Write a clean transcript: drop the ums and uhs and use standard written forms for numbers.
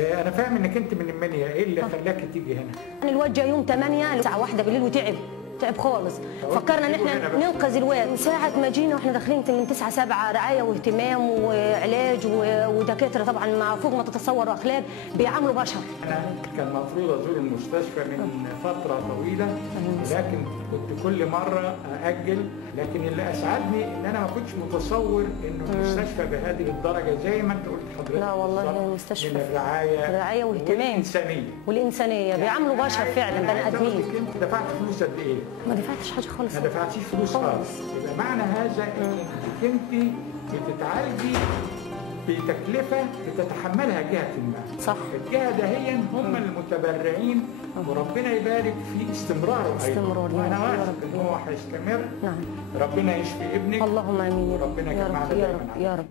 انا فاهم انك انت من المنيا، ايه اللي خلاكي تيجي هنا؟ يعني الواد جه يوم 8 الساعه 1 بالليل وتعب خالص. فكرنا ان احنا ننقذ الواد. من ساعه ما جينا واحنا داخلين من 9 7 رعايه واهتمام وعلاج ودكاتره طبعا مع فوق ما تتصور واخلاق بيعاملوا بشر. انا كان المفروض ازور المستشفى من فتره طويله، لكن كنت كل مره ااجل. لكن اللي اسعدني ان انا ما كنتش متصور انه المستشفى بهذه الدرجه زي ما انت قلت حضرتك. لا والله المستشفى من الرعايه واهتمام والانسانيه بيعاملوا بشر فعلا بني ادمين. انت دفعت فلوس قد ايه؟ ما دفعتش حاجه خالص. ما دفعتيش فلوس خالص. يبقى معنى هذا انك انت بتتعالجي بتكلفه بتتحملها جهه ما. صح. الجهه دهيا هم المتبرعين، وربنا يبارك في استمراره ايضا. وانا واثق ان هو هيستمر. نعم. ربنا يشفي ابنك. اللهم امين. وربنا يجمعنا دايما. يا رب.